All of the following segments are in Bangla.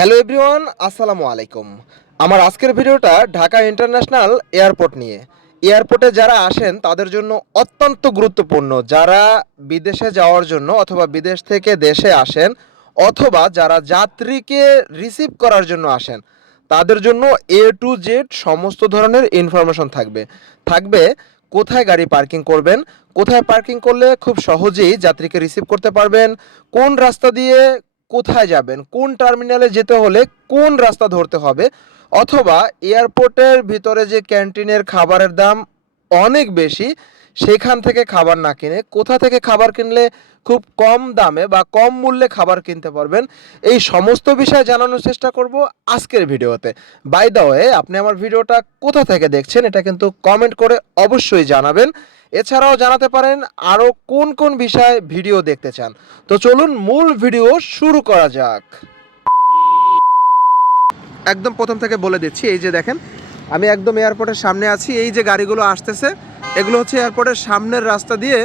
হ্যালো এভরিওয়ান, আসসালামু আলাইকুম। আমার আজকের ভিডিওটা ঢাকা ইন্টারন্যাশনাল এয়ারপোর্ট নিয়ে। এয়ারপোর্টে যারা আসেন, তাদের জন্য অত্যন্ত গুরুত্বপূর্ণ। যারা বিদেশে যাওয়ার জন্য অথবা বিদেশ থেকে দেশে আসেন অথবা যারা যাত্রীকে রিসিভ করার জন্য আসেন, তাদের জন্য এ টু জেড সমস্ত ধরনের ইনফরমেশন থাকবে। থাকবে কোথায় গাড়ি পার্কিং করবেন, কোথায় পার্কিং করলে খুব সহজেই যাত্রীকে রিসিভ করতে পারবেন, কোন রাস্তা দিয়ে কোথায় যাবেন? কোন টার্মিনালে যেতে হলে কোন রাস্তা ধরতে হবে? অথবা এয়ারপোর্টের ভিতরে যে ক্যান্টিনের খাবারের দাম অনেক বেশি, সেখান থেকে খাবার না কিনে কোথা থেকে খাবার কিনলে খুব কম দামে বা কম মূল্যে খাবার কিনতে পারবেন? এই সমস্ত বিষয় জানানোর চেষ্টা করব আজকের ভিডিওতে। বাই দ্য ওয়ে আপনি আমার ভিডিওটা কোথা থেকে দেখছেন এটা কিন্তু কমেন্ট করে অবশ্যই জানাবেন। এছাড়াও জানাতে পারেন আরও কোন কোন বিষয়ে ভিডিও দেখতে চান। তো চলুন মূল ভিডিও শুরু করা যাক। একদম প্রথম থেকে বলে দিচ্ছি, এই যে দেখেন, আমি একদম এয়ারপোর্টের সামনে আছি, এই যে গাড়িগুলো আসতেছে, এগুলো হচ্ছে এয়ারপোর্টের সামনের রাস্তা দিয়ে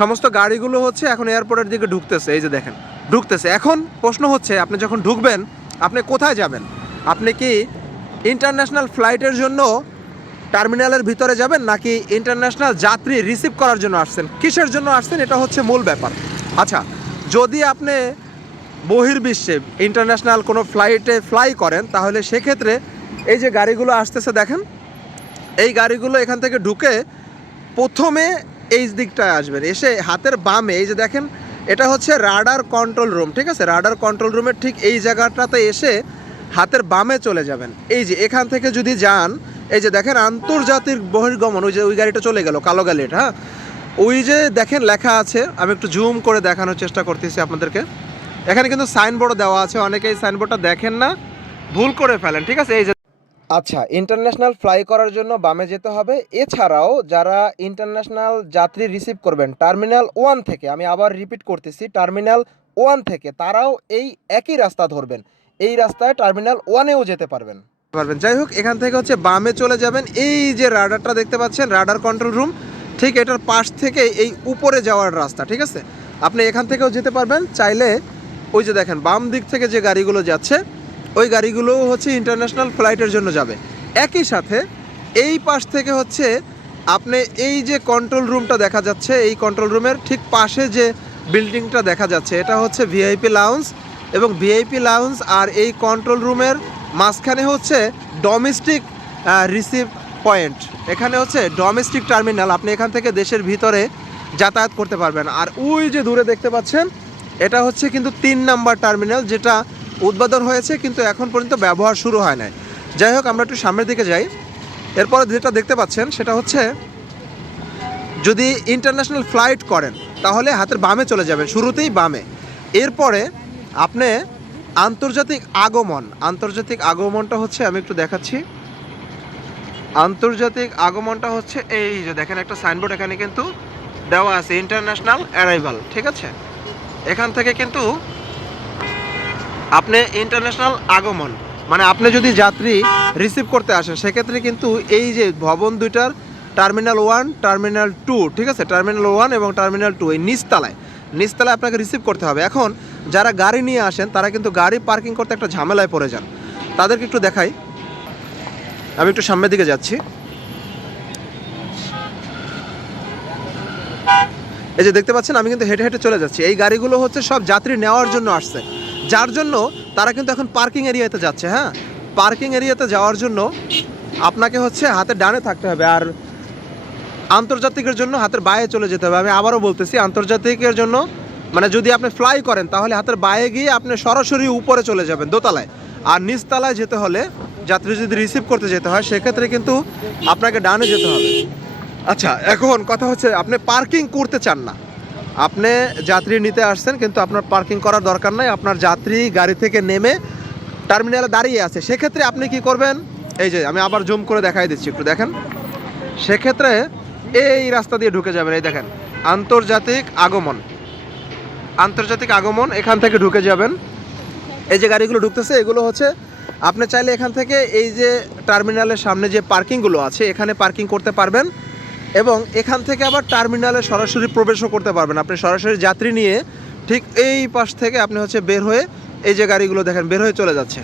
সমস্ত গাড়িগুলো হচ্ছে এখন এয়ারপোর্টের দিকে ঢুকতেছে, এই যে দেখেন, ঢুকতেছে। এখন প্রশ্ন হচ্ছে, আপনি যখন ঢুকবেন, আপনি কোথায় যাবেন? আপনি কি ইন্টারন্যাশনাল ফ্লাইটের জন্য টার্মিনালের ভিতরে যাবেন নাকি ইন্টারন্যাশনাল যাত্রী রিসিভ করার জন্য আসছেন? কিসের জন্য আসছেন? এটা হচ্ছে মূল ব্যাপার। আচ্ছা যদি আপনি বহির্বিশ্বে ইন্টারন্যাশনাল কোনো ফ্লাইটে ফ্লাই করেন, তাহলে সেক্ষেত্রে এই যে গাড়িগুলো আসতেছে দেখেন, এই গাড়িগুলো এখান থেকে ঢুকে প্রথমে এই দিকটায় আসবেন। এসে হাতের বামে, এই যে দেখেন, এটা হচ্ছে রাডার কন্ট্রোল রুম, ঠিক আছে? রাডার কন্ট্রোল রুমের ঠিক এই জায়গাটাতে এসে হাতের বামে চলে যাবেন। এই যে এখান থেকে যদি যান এই যে দেখেন আন্তর্জাতিক বহির্গমন, ওই যে ওই গাড়িটা চলে গেল, কালো গাড়ি এটা হ্যাঁ? ওই যে দেখেন লেখা আছে, আমি একটু জুম করে দেখানোর চেষ্টা করতেছি আপনাদেরকে। এখানে কিন্তু সাইনবোর্ড দেওয়া আছে অনেকে এই সাইনবোর্ডটা দেখেন না, ভুল করে ফেলেন, ঠিক আছে? এই যে আচ্ছা ইন্টারন্যাশনাল ফ্লাই করার জন্য বামে যেতে হবে। এছাড়াও যারা ইন্টারন্যাশনাল যাত্রী রিসিভ করবেন টার্মিনাল ওয়ান থেকে, আমি আবার রিপিট করতেছি টার্মিনাল ওয়ান থেকে, তারাও এই একই রাস্তা ধরবেন। এই রাস্তায় টার্মিনাল ওয়ানেও যেতে পারবেন। পারবেন। যাই হোক, এখান থেকে হচ্ছে বামে চলে যাবেন। এই যে রাডারটা দেখতে পাচ্ছেন, রাডার কন্ট্রোল রুম ঠিক এটার পাশ থেকে এই উপরে যাওয়ার রাস্তা, ঠিক আছে? আপনি এখান থেকেও যেতে পারবেন। চাইলে ওই যে দেখেন, বাম দিক থেকে যে গাড়িগুলো যাচ্ছে, ওই গাড়িগুলো হচ্ছে ইন্টারন্যাশনাল ফ্লাইটের জন্য যাবে। একই সাথে এই পাশ থেকে হচ্ছে আপনি এই যে কন্ট্রোল রুমটা দেখা যাচ্ছে, এই কন্ট্রোল রুমের ঠিক পাশে যে বিল্ডিংটা দেখা যাচ্ছে, এটা হচ্ছে ভিআইপি লাউন্স এবং ভিআইপি লাউন্স আর এই কন্ট্রোল রুমের মাঝখানে হচ্ছে ডোমেস্টিক রিসিভ পয়েন্ট এখানে হচ্ছে ডোমেস্টিক টার্মিনাল আপনি এখান থেকে দেশের ভিতরে যাতায়াত করতে পারবেন। আর ওই যে দূরে দেখতে পাচ্ছেন, এটা হচ্ছে কিন্তু তিন নাম্বার টার্মিনাল যেটা উদ্বোধন হয়েছে, কিন্তু এখন পর্যন্ত ব্যবহার শুরু হয় নাই। যাই হোক, আমরা একটু সামনের দিকে যাই। এরপরে যেটা দেখতে পাচ্ছেন, সেটা হচ্ছে যদি ইন্টারন্যাশনাল ফ্লাইট করেন, তাহলে হাতের বামে চলে যাবেন, শুরুতেই বামে। এরপরে আপনি আন্তর্জাতিক আগমন, আন্তর্জাতিক আগমনটা হচ্ছে, আমি একটু দেখাচ্ছি। আন্তর্জাতিক আগমনটা হচ্ছে, এই যে দেখেন একটা সাইনবোর্ড এখানে কিন্তু দেওয়া আছে ইন্টারন্যাশনাল অ্যারাইভাল ঠিক আছে? এখান থেকে কিন্তু আপনি ইন্টারন্যাশনাল আগমন মানে আপনি যদি যাত্রী রিসিভ করতে আসেন, সেক্ষেত্রে কিন্তু এই যে ভবন দুইটার টার্মিনাল ওয়ান টার্মিনাল টু ঠিক আছে? টার্মিনাল ওয়ান এবং টার্মিনাল টু এই নিচতলায়। নিচতলায় আপনাকে রিসিভ করতে হবে। এখন যারা গাড়ি নিয়ে আসেন, তারা কিন্তু গাড়ি পার্কিং করতে একটা ঝামেলায় পড়ে যান। তাদেরকে একটু দেখাই। আমি একটু সামনের দিকে যাচ্ছি। এই যে দেখতে পাচ্ছেন, আমি কিন্তু হেঁটে হেঁটে চলে যাচ্ছি। এই গাড়িগুলো হচ্ছে সব যাত্রী নেওয়ার জন্য আসছে। যার জন্য তারা কিন্তু এখন পার্কিং এরিয়াতে যাচ্ছে হ্যাঁ? পার্কিং এরিয়াতে যাওয়ার জন্য আপনাকে হচ্ছে হাতে ডানে থাকতে হবে আর আন্তর্জাতিকের জন্য হাতের বাইরে চলে যেতে হবে। আমি আবারও বলতেছি, আন্তর্জাতিকের জন্য মানে যদি আপনি ফ্লাই করেন, তাহলে হাতের বাইরে গিয়ে আপনি সরাসরি উপরে চলে যাবেন, দোতলায়। আর নিচতলায় যেতে হলে যাত্রী যদি রিসিভ করতে যেতে হয়, সেক্ষেত্রে কিন্তু আপনাকে ডানে যেতে হবে। আচ্ছা এখন কথা হচ্ছে, আপনি পার্কিং করতে চান না। আপনি যাত্রী নিতে আসছেন, কিন্তু আপনার পার্কিং করার দরকার নাই। আপনার যাত্রী গাড়ি থেকে নেমে টার্মিনালে দাঁড়িয়ে আছে। সেক্ষেত্রে আপনি কি করবেন? এই যে, আমি আবার জুম করে দেখাই দিচ্ছি, একটু দেখেন। সেক্ষেত্রে এই রাস্তা দিয়ে ঢুকে যাবেন, এই দেখেন। আন্তর্জাতিক আগমন। আন্তর্জাতিক আগমন, এখান থেকে ঢুকে যাবেন। এই যে গাড়িগুলো ঢুকতেছে, এগুলো হচ্ছে, আপনি চাইলে এখান থেকে এই যে টার্মিনালের সামনে যে পার্কিংগুলো আছে, এখানে পার্কিং করতে পারবেন। এবং এখান থেকে আবার টার্মিনালে সরাসরি প্রবেশও করতে পারবেন। আপনি সরাসরি যাত্রী নিয়ে ঠিক এই পাশ থেকে আপনি হচ্ছে বের হয়ে এই যে গাড়িগুলো দেখেন, বের হয়ে চলে যাচ্ছে।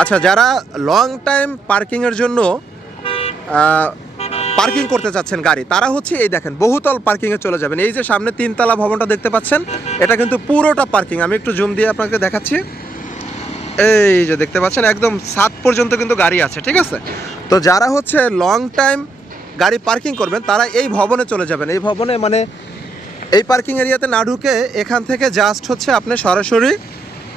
আচ্ছা যারা লং টাইম পার্কিংয়ের জন্য পার্কিং করতে চাচ্ছেন গাড়ি। তারা হচ্ছে, এই দেখেন, বহুতল পার্কিংয়ে চলে যাবেন। এই যে সামনে তিনতলা ভবনটা দেখতে পাচ্ছেন, এটা কিন্তু পুরোটা পার্কিং। আমি একটু জুম দিয়ে আপনাকে দেখাচ্ছি। এই যে দেখতে পাচ্ছেন, একদম সাত পর্যন্ত কিন্তু গাড়ি আছে, ঠিক আছে? তো যারা হচ্ছে লং টাইম গাড়ি পার্কিং করবেন, তারা এই ভবনে চলে যাবেন। এই ভবনে মানে এই পার্কিং এরিয়াতে না ঢুকে এখান থেকে জাস্ট হচ্ছে আপনি সরাসরি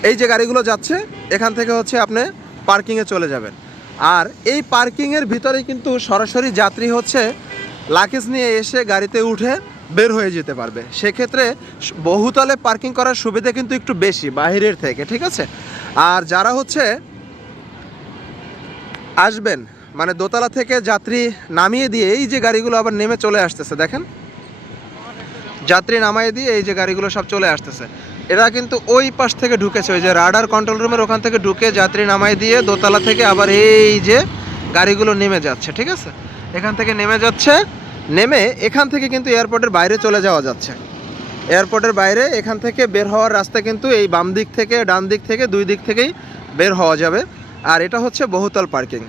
এই যে গাড়িগুলো যাচ্ছে, এখান থেকে হচ্ছে আপনি পার্কিংয়ে চলে যাবেন। আর এই পার্কিংয়ের ভিতরে কিন্তু সরাসরি যাত্রী হচ্ছে লাকেজ নিয়ে এসে গাড়িতে উঠে বের হয়ে যেতে পারবে। সেক্ষেত্রে বহুতলে পার্কিং করার সুবিধা কিন্তু একটু বেশি বাইরের থেকে, ঠিক আছে? আর যারা হচ্ছে আসবেন মানে দোতলা থেকে যাত্রী নামিয়ে দিয়ে এই যে গাড়িগুলো আবার নেমে চলে আসতেছে, দেখেন? যাত্রী নামাই দিয়ে এই যে গাড়িগুলো সব চলে আসতেছে। এরা কিন্তু ওই পাশ থেকে ঢুকেছে, ওই যে রাডার কন্ট্রোল রুমের ওখান থেকে ঢুকে যাত্রী নামাই দিয়ে দোতলা থেকে আবার এই যে গাড়িগুলো নেমে যাচ্ছে, ঠিক আছে? এখান থেকে নেমে যাচ্ছে, নেমে এখান থেকে কিন্তু এয়ারপোর্টের বাইরে চলে যাওয়া যাচ্ছে। এয়ারপোর্টের বাইরে এখান থেকে বের হওয়ার রাস্তা কিন্তু এই বাম দিক থেকে, ডান দিক থেকে, দুই দিক থেকেই বের হওয়া যাবে। আর এটা হচ্ছে বহুতল পার্কিং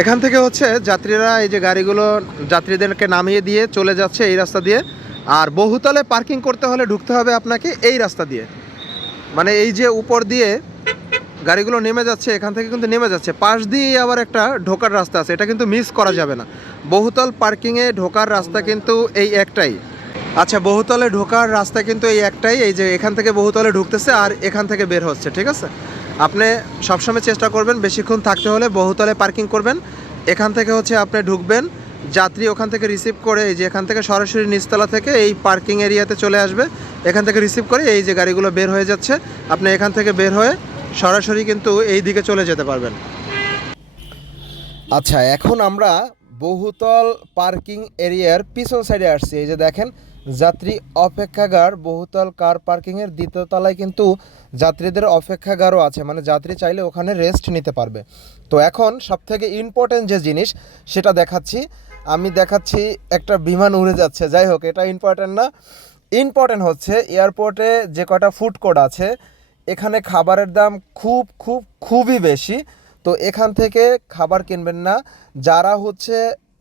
এখান থেকে হচ্ছে যাত্রীরা এই যে গাড়িগুলো যাত্রীদেরকে নামিয়ে দিয়ে চলে যাচ্ছে এই রাস্তা দিয়ে। আর বহুতলে পার্কিং করতে হলে ঢুকতে হবে আপনাকে এই রাস্তা দিয়ে। মানে এই যে উপর দিয়ে গাড়িগুলো নেমে যাচ্ছে, এখান থেকে কিন্তু নেমে যাচ্ছে। পাশ দিয়ে আবার একটা ঢোকার রাস্তা আছে, এটা কিন্তু মিস করা যাবে না। বহুতল পার্কিংয়ে ঢোকার রাস্তা কিন্তু এই একটাই। আচ্ছা বহুতলে ঢোকার রাস্তা কিন্তু এই একটাই, এই যে এখান থেকে বহুতলে ঢুকতেছে আর এখান থেকে বের হচ্ছে, ঠিক আছে? আপনি সবসময় চেষ্টা করবেন, বেশিক্ষণ থাকতে হলে বহুতলে পার্কিং করবেন। এখান থেকে হচ্ছে আপনি ঢুকবেন যাত্রী ওখান থেকে রিসিভ করে এই যে এখান থেকে সরাসরি নিচতলা থেকে এই পার্কিং এরিয়াতে চলে আসবে। এখান থেকে রিসিভ করে এই যে গাড়িগুলো বের হয়ে যাচ্ছে। আপনি এখান থেকে বের হয়ে সরাসরি কিন্তু এই দিকে চলে যেতে পারবেন। আচ্ছা এখন আমরা বহুতল পার্কিং এরিয়ার পিছন সাইডে আসছি। এই যে দেখেন, যাত্রী অপেক্ষাগার, বহুতল কার পার্কিংয়ের দ্বিতীয় তলায় কিন্তু যাত্রীদের অপেক্ষাগারও আছে। মানে যাত্রী চাইলে ওখানে রেস্ট নিতে পারবে। তো এখন সবথেকে ইম্পর্টেন্ট যে জিনিস, সেটা দেখাচ্ছি। আমি দেখাচ্ছি একটা বিমান উড়ে যাচ্ছে, যাই হোক এটা ইম্পর্টেন্ট না। ইম্পর্টেন্ট হচ্ছে এয়ারপোর্টে যে কটা ফুড কোর্ট আছে, এখানে খাবারের দাম খুব খুব, খুবই বেশি। তো এখান থেকে খাবার কিনবেন না, যারা হচ্ছে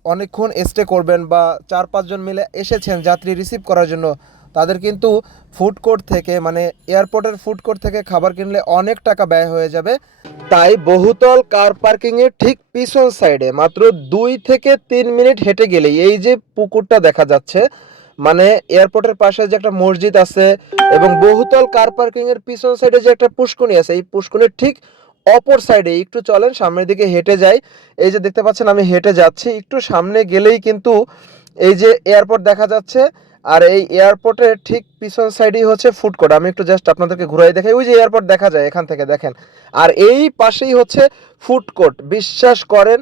অনেকক্ষণ স্টে করবেন বা চার পাঁচজন মিলে এসেছেন যাত্রী রিসিভ করার জন্য তাদের কিন্তু ফুড কোর্ট থেকে মানে এয়ারপোর্টের ফুড কোর্ট থেকে খাবার কিনলে অনেক টাকা ব্যয় হয়ে যাবে। তাই বহুতল কার পার্কিংয়ের ঠিক পিছন সাইডে মাত্র দুই থেকে তিন মিনিট হেঁটে গেলেই এই যে পুকুরটা দেখা যাচ্ছে মানে এয়ারপোর্টের পাশে যে একটা মসজিদ আছে এবং বহুতল কার পার্কিং এর পিছন সাইডে যে একটা পুষ্কুনি আছে, এই পুষ্কুনির ঠিক অপর সাইডে একটু চলেন, সামনের দিকে হেঁটে যাই। এই যে দেখতে পাচ্ছেন আমি হেঁটে যাচ্ছি, একটু সামনে গেলেই কিন্তু এই যে এয়ারপোর্ট দেখা যাচ্ছে। আর এই এয়ারপোর্টের ঠিক পিছন সাইডেই হচ্ছে ফুড কোর্ট আমি একটু জাস্ট আপনাদেরকে ঘুরাই দেখাই। ওই যে এয়ারপোর্ট দেখা যায় এখান থেকে, দেখেন। আর এই পাশেই হচ্ছে ফুড কোর্ট বিশ্বাস করেন,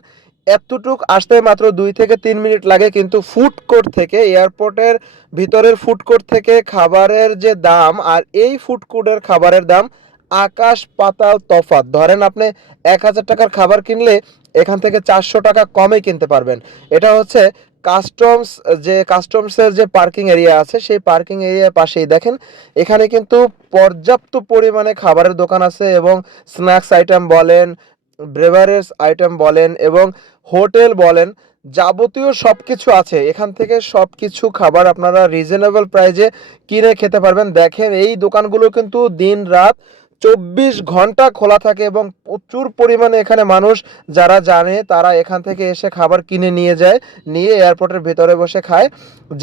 এতটুক আসতে মাত্র দুই থেকে তিন মিনিট লাগে, কিন্তু ফুড কোর্ট থেকে, এয়ারপোর্টের ভিতরের ফুড কোর্ট থেকে খাবারের যে দাম, আর এই ফুড কোর্টের খাবারের দাম আকাশ পাতাল তফাৎ। ধরেন আপনি এক হাজার টাকার খাবার কিনলে এখান থেকে চারশো টাকা কমে কিনতে পারবেন। এটা হচ্ছে কাস্টমস যে কাস্টমসের যে পার্কিং এরিয়া আছে, সেই পার্কিং এরিয়ার পাশেই দেখেন। এখানে কিন্তু পর্যাপ্ত পরিমাণে খাবারের দোকান আছে এবং স্ন্যাক্স আইটেম বলেন ব্রেভারেজ আইটেম বলেন এবং হোটেল বলেন, যাবতীয় সব কিছু আছে। এখান থেকে সব কিছু খাবার আপনারা রিজনেবল প্রাইজে কিনে খেতে পারবেন। দেখেন এই দোকানগুলো কিন্তু দিন রাত চব্বিশ ঘণ্টা খোলা থাকে এবং প্রচুর পরিমাণে এখানে মানুষ যারা জানে তারা এখান থেকে এসে খাবার কিনে নিয়ে যায়, নিয়ে এয়ারপোর্টের ভেতরে বসে খায়।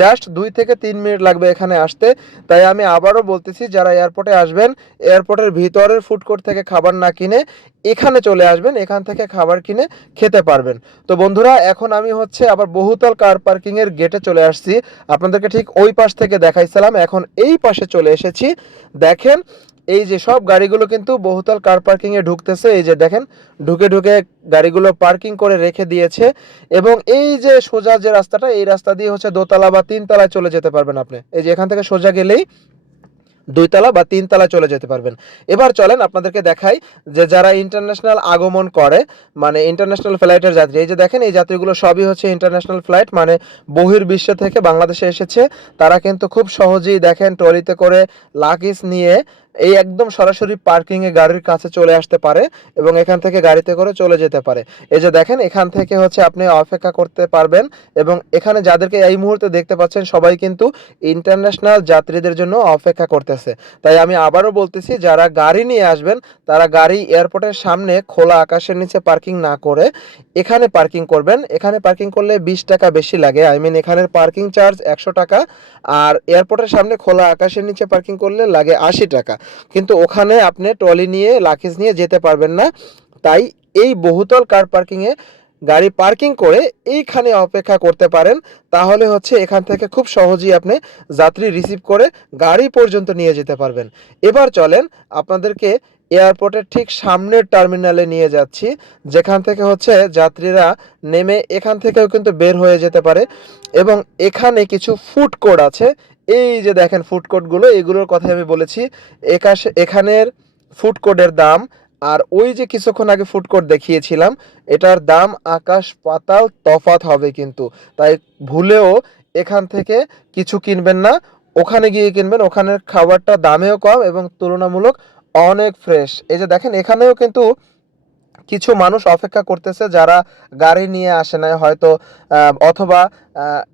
জাস্ট দুই থেকে তিন মিনিট লাগবে এখানে আসতে। তাই আমি আবারও বলতেছি, যারা এয়ারপোর্টে আসবেন, এয়ারপোর্টের ভিতরের ফুড কোর্ট থেকে খাবার না কিনে এখানে চলে আসবেন, এখান থেকে খাবার কিনে খেতে পারবেন। তো বন্ধুরা, এখন আমি হচ্ছে আবার বহুতল কার পার্কিং এর গেটে চলে আসছি। আপনাদেরকে ঠিক ওই পাশ থেকে দেখাইছিলাম, এখন এই পাশে চলে এসেছি। দেখেন এই যে সব গাড়িগুলো কিন্তু বহুতল কার পার্কিং এ ঢুকতেছে, এই যে দেখেন, ঢুকে ঢুকে গাড়িগুলো পার্কিং করে রেখে দিয়েছে। এবং এই যে সোজা যে রাস্তাটা, এই রাস্তা দিয়ে হচ্ছে দোতলা বা তিনতলায় চলে যেতে পারবেন আপনি। এই যে এখান থেকে সোজা গেলেই দুইতলা বা তিনতলা চলে যেতে পারবেন। এবার চলেন আপনাদেরকে দেখাই যে যারা ইন্টারন্যাশনাল আগমন করে মানে ইন্টারন্যাশনাল ফ্লাইটের যাত্রী, এই যে দেখেন, এই যাত্রীগুলো সবই হচ্ছে ইন্টারন্যাশনাল ফ্লাইট মানে বহির্বিশ্ব থেকে বাংলাদেশে এসেছে। তারা কিন্তু খুব সহজেই দেখেন ট্রলিতে করে লাগেজ নিয়ে এই একদম সরাসরি পার্কিংয়ে গাড়ির কাছে চলে আসতে পারে এবং এখান থেকে গাড়িতে করে চলে যেতে পারে। এই যে দেখেন, এখান থেকে হচ্ছে আপনি অপেক্ষা করতে পারবেন এবং এখানে যাদেরকে এই মুহূর্তে দেখতে পাচ্ছেন, সবাই কিন্তু ইন্টারন্যাশনাল যাত্রীদের জন্য অপেক্ষা করতেছে। তাই আমি আবারও বলতেছি, যারা গাড়ি নিয়ে আসবেন, তারা গাড়ি এয়ারপোর্টের সামনে খোলা আকাশের নিচে পার্কিং না করে এখানে পার্কিং করবেন। এখানে পার্কিং করলে বিশ টাকা বেশি লাগে। আই মিন এখানের পার্কিং চার্জ একশো টাকা আর এয়ারপোর্টের সামনে খোলা আকাশের নিচে পার্কিং করলে লাগে আশি টাকা। কিন্তু ওখানে আপনি ট্রলি নিয়ে লাকেজ নিয়ে যেতে পারবেন না। তাই এই বহুতল কার পার্কিংয়ে গাড়ি পার্কিং করে এইখানে অপেক্ষা করতে পারেন। তাহলে হচ্ছে এখান থেকে খুব সহজেই আপনি যাত্রী রিসিভ করে গাড়ি পর্যন্ত নিয়ে যেতে পারবেন। এবার চলেন আপনাদেরকে এয়ারপোর্টের ঠিক সামনের টার্মিনালে নিয়ে যাচ্ছি। যেখান থেকে হচ্ছে যাত্রীরা নেমে এখান থেকেও কিন্তু বের হয়ে যেতে পারে। এবং এখানে কিছু ফুড কোর্ট আছে। এই যে দেখেন ফুড কোর্টগুলো এগুলোর কথা আমি বলেছি। একাশে, এখানের ফুড কোর্টের দাম, আর ওই যে কিছুক্ষণ আগে ফুড কোর্ট দেখিয়েছিলাম, এটার দাম আকাশ পাতাল তফাত হবে কিন্তু। তাই ভুলেও এখান থেকে কিছু কিনবেন না, ওখানে গিয়ে কিনবেন, ওখানের খাবারটা দামেও কম এবং তুলনামূলক অনেক ফ্রেশ এই যে দেখেন, এখানেও কিন্তু কিছু মানুষ অপেক্ষা করতেছে যারা গাড়ি নিয়ে আসে না হয়তো অথবা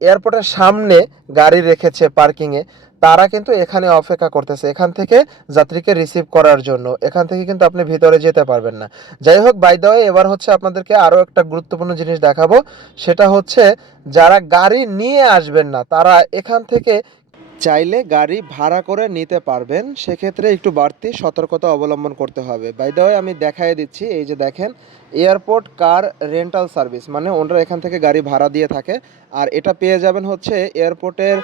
এয়ারপোর্টের সামনে গাড়ি রেখেছে পার্কিংয়ে। তারা কিন্তু এখানে অপেক্ষা করতেছে, এখান থেকে যাত্রীকে রিসিভ করার জন্য। এখান থেকে কিন্তু আপনি ভিতরে যেতে পারবেন না। যাই হোক বাই দ্য এবার হচ্ছে আপনাদেরকে আরও একটা গুরুত্বপূর্ণ জিনিস দেখাবো। সেটা হচ্ছে, যারা গাড়ি নিয়ে আসবেন না, তারা এখান থেকে চাইলে গাড়ি ভাড়া করে নিতে পারবেন, সেক্ষেত্রে একটু বাড়তি সতর্কতা অবলম্বন করতে হবে। বাই দ্য আমি দেখাই দিচ্ছি, এই যে দেখেন এয়ারপোর্ট কার রেন্টাল সার্ভিস মানে ওনারা এখান থেকে গাড়ি ভাড়া দিয়ে থাকে। আর এটা পেয়ে যাবেন হচ্ছে এয়ারপোর্টের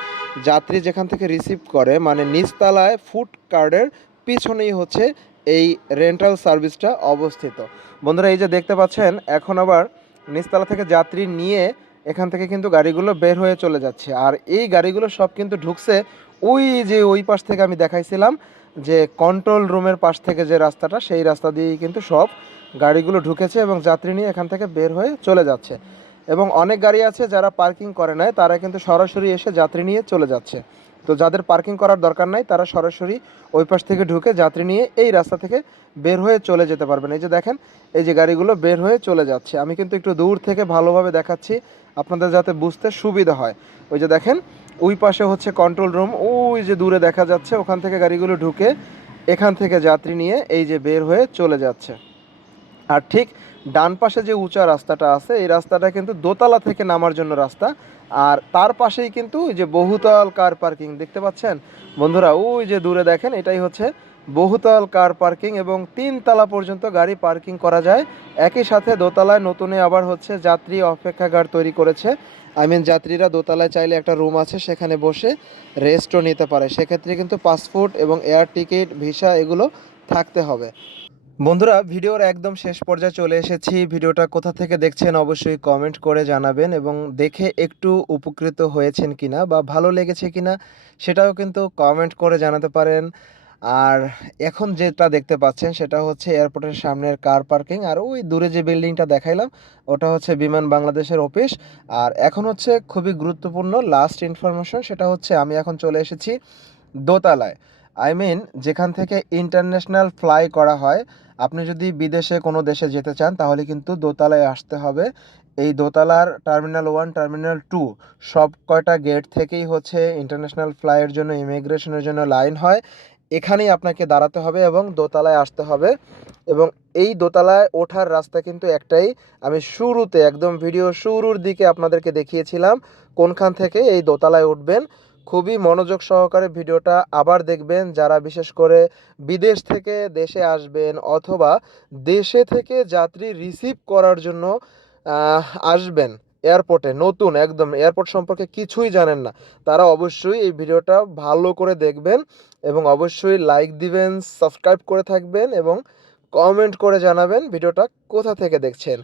যাত্রী যেখান থেকে রিসিভ করে মানে নিচতলায় ফুড কার্ডের পিছনেই হচ্ছে এই রেন্টাল সার্ভিসটা অবস্থিত। বন্ধুরা, এই যে দেখতে পাচ্ছেন, এখন আবার নিচতলা থেকে যাত্রী নিয়ে এখান থেকে কিন্তু গাড়িগুলো বের হয়ে চলে যাচ্ছে। আর এই গাড়িগুলো সব কিন্তু ঢুকছে ওই যে ওই পাশ থেকে আমি দেখাইছিলাম যে কন্ট্রোল রুমের পাশ থেকে যে রাস্তাটা, সেই রাস্তা দিয়েই কিন্তু সব গাড়িগুলো ঢুকেছে এবং যাত্রী নিয়ে এখান থেকে বের হয়ে চলে যাচ্ছে। এবং অনেক গাড়ি আছে যারা পার্কিং করে নাই, তারা কিন্তু সরাসরি এসে যাত্রী নিয়ে চলে যাচ্ছে। তো যাদের পার্কিং করার দরকার নাই, তারা সরাসরি ওই পাশ থেকে ঢুকে যাত্রী নিয়ে এই রাস্তা থেকে বের হয়ে চলে যেতে পারবেন। এই যে দেখেন, এই যে গাড়িগুলো বের হয়ে চলে যাচ্ছে। আমি কিন্তু একটু দূর থেকে ভালোভাবে দেখাচ্ছি আপনাদের যাতে বুঝতে সুবিধা হয়। ওই যে দেখেন, ওই পাশে হচ্ছে কন্ট্রোল রুম ওই যে দূরে দেখা যাচ্ছে, ওখান থেকে গাড়িগুলো ঢুকে এখান থেকে যাত্রী নিয়ে এই যে বের হয়ে চলে যাচ্ছে। আর ঠিক ডান পাশে যে উঁচা রাস্তাটা আছে, এই রাস্তাটা কিন্তু দোতলা থেকে নামার জন্য রাস্তা। আর তার পাশেই কিন্তু যে বহুতল কার পার্কিং দেখতে পাচ্ছেন? বন্ধুরা, ওই যে দূরে দেখেন, এটাই হচ্ছে বহুতল কার পার্কিং এবং তিন তলা পর্যন্ত গাড়ি পার্কিং করা যায়। একই সাথে দোতলায় নতুনে আবার হচ্ছে যাত্রী অপেক্ষাগার তৈরি করেছে। আই মিন যাত্রীরা দোতলায় চাইলে একটা রুম আছে, সেখানে বসে রেস্টও নিতে পারে। সেক্ষেত্রে কিন্তু পাসপোর্ট এবং এয়ার টিকিট ভিসা এগুলো থাকতে হবে। বন্ধুরা, ভিডিওর একদম শেষ পর্যায়ে চলে এসেছি। ভিডিওটা কোথা থেকে দেখছেন অবশ্যই কমেন্ট করে জানাবেন এবং দেখে একটু উপকৃত হয়েছেন কিনা বা ভালো লেগেছে কিনা সেটাও কিন্তু কমেন্ট করে জানাতে পারেন। আর এখন যেটা দেখতে পাচ্ছেন সেটা হচ্ছে এয়ারপোর্টের সামনের কার পার্কিং আর ওই দূরে যে বিল্ডিংটা দেখাইলাম, ওটা হচ্ছে বিমান বাংলাদেশের অফিস আর এখন হচ্ছে খুবই গুরুত্বপূর্ণ লাস্ট ইনফরমেশন সেটা হচ্ছে আমি এখন চলে এসেছি দোতলায়। আই মিন যেখান থেকে ইন্টারন্যাশনাল ফ্লাই করা হয়, আপনি যদি বিদেশে কোনো দেশে যেতে চান, তাহলে কিন্তু দোতলায় আসতে হবে। এই দোতলার টার্মিনাল ওয়ান টার্মিনাল টু সব কয়টা গেট থেকেই হচ্ছে ইন্টারন্যাশনাল ফ্লাইয়ের জন্য ইমিগ্রেশনের জন্য লাইন হয়। এখানেই আপনাকে দাঁড়াতে হবে এবং দোতলায় আসতে হবে এবং এই দোতলায় ওঠার রাস্তা কিন্তু একটাই। আমি শুরুতে, একদম ভিডিও শুরুর দিকে আপনাদেরকে দেখিয়েছিলাম কোনখান থেকে এই দোতলায় উঠবেন। খুবই মনোযোগ সহকারে ভিডিওটা আবার দেখবেন। যারা বিশেষ করে বিদেশ থেকে দেশে আসবেন অথবা দেশে থেকে যাত্রী রিসিভ করার জন্য আসবেন এয়ারপোর্টে নতুন, একদম এয়ারপোর্ট সম্পর্কে কিছুই জানেন না, তারা অবশ্যই এই ভিডিওটা ভালো করে দেখবেন। এবং অবশ্যই লাইক দিবেন সাবস্ক্রাইব করে থাকবেন এবং কমেন্ট করে জানাবেন ভিডিওটা কোথা থেকে দেখছেন।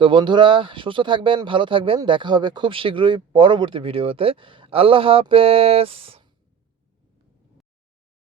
তো বন্ধুরা, সুস্থ থাকবেন, ভালো থাকবেন, দেখা হবে খুব শীঘ্রই পরবর্তী ভিডিওতে। আল্লাহ হাফেজ!